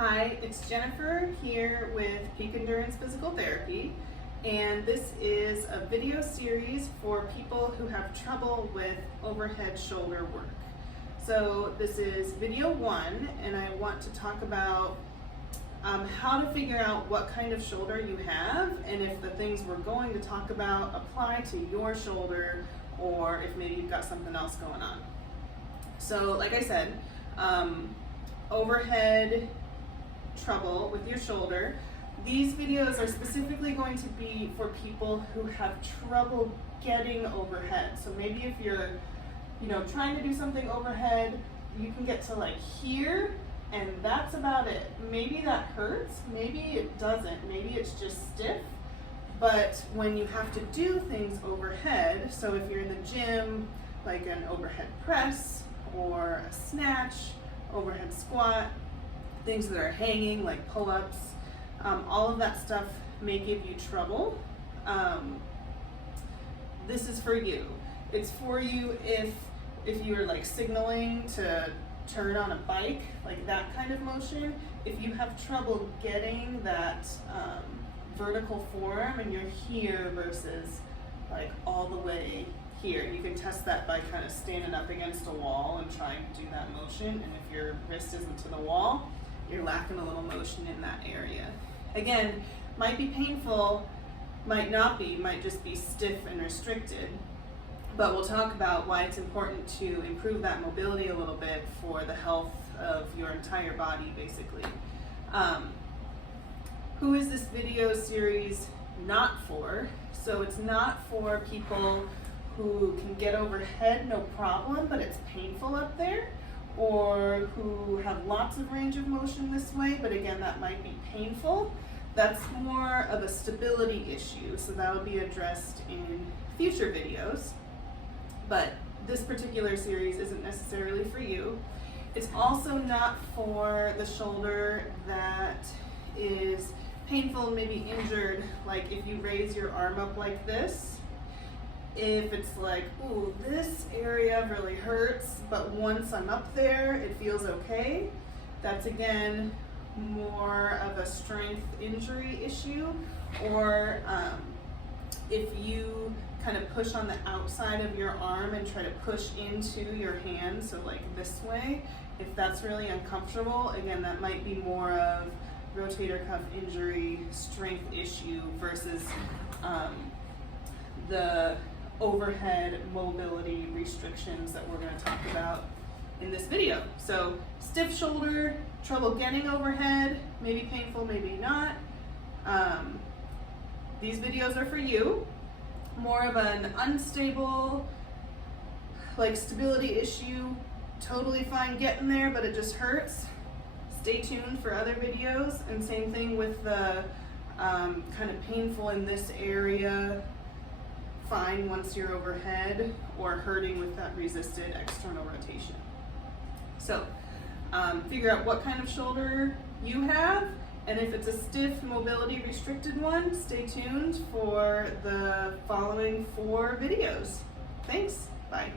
Hi, it's Jennifer here with Peak Endurance Physical Therapy, and this is a video series for people who have trouble with overhead shoulder work. So this is video 1, and I want to talk about how to figure out what kind of shoulder you have, and if the things we're going to talk about apply to your shoulder, or if maybe you've got something else going on. So like I said, overhead trouble with your shoulder. These videos are specifically going to be for people who have trouble getting overhead. So maybe if you're, trying to do something overhead, you can get to like here, and that's about it. Maybe that hurts, maybe it doesn't, maybe it's just stiff. But when you have to do things overhead, so if you're in the gym, like an overhead press or a snatch, overhead squat, things that are hanging like pull-ups, all of that stuff may give you trouble. This is for you. It's for you if you're like signaling to turn on a bike, like that kind of motion. If you have trouble getting that vertical form and you're here versus like all the way here, you can test that by kind of standing up against a wall and trying to do that motion. And if your wrist isn't to the wall, you're lacking a little motion in that area. Again, might be painful, might not be, might just be stiff and restricted. But we'll talk about why it's important to improve that mobility a little bit for the health of your entire body, basically. Who is this video series not for? So it's not for people who can get overhead no problem, but it's painful up there, or who have lots of range of motion this way, but again, that might be painful. That's more of a stability issue, so that'll be addressed in future videos. But this particular series isn't necessarily for you. It's also not for the shoulder that is painful, maybe injured, like if you raise your arm up like this, if it's like, ooh, this area really hurts, but once I'm up there, it feels okay. That's again more of a strength injury issue. Or if you kind of push on the outside of your arm and try to push into your hand, so like this way, if that's really uncomfortable, again, that might be more of rotator cuff injury, strength issue versus the overhead mobility restrictions that we're going to talk about in this video. So stiff shoulder, trouble getting overhead, maybe painful, maybe not. These videos are for you. More of an unstable, like stability issue, totally fine getting there, but it just hurts. Stay tuned for other videos, and same thing with the kind of painful in this area, fine once you're overhead, or hurting with that resisted external rotation. So figure out what kind of shoulder you have, and if it's a stiff mobility restricted one, stay tuned for the following 4 videos. Thanks, bye.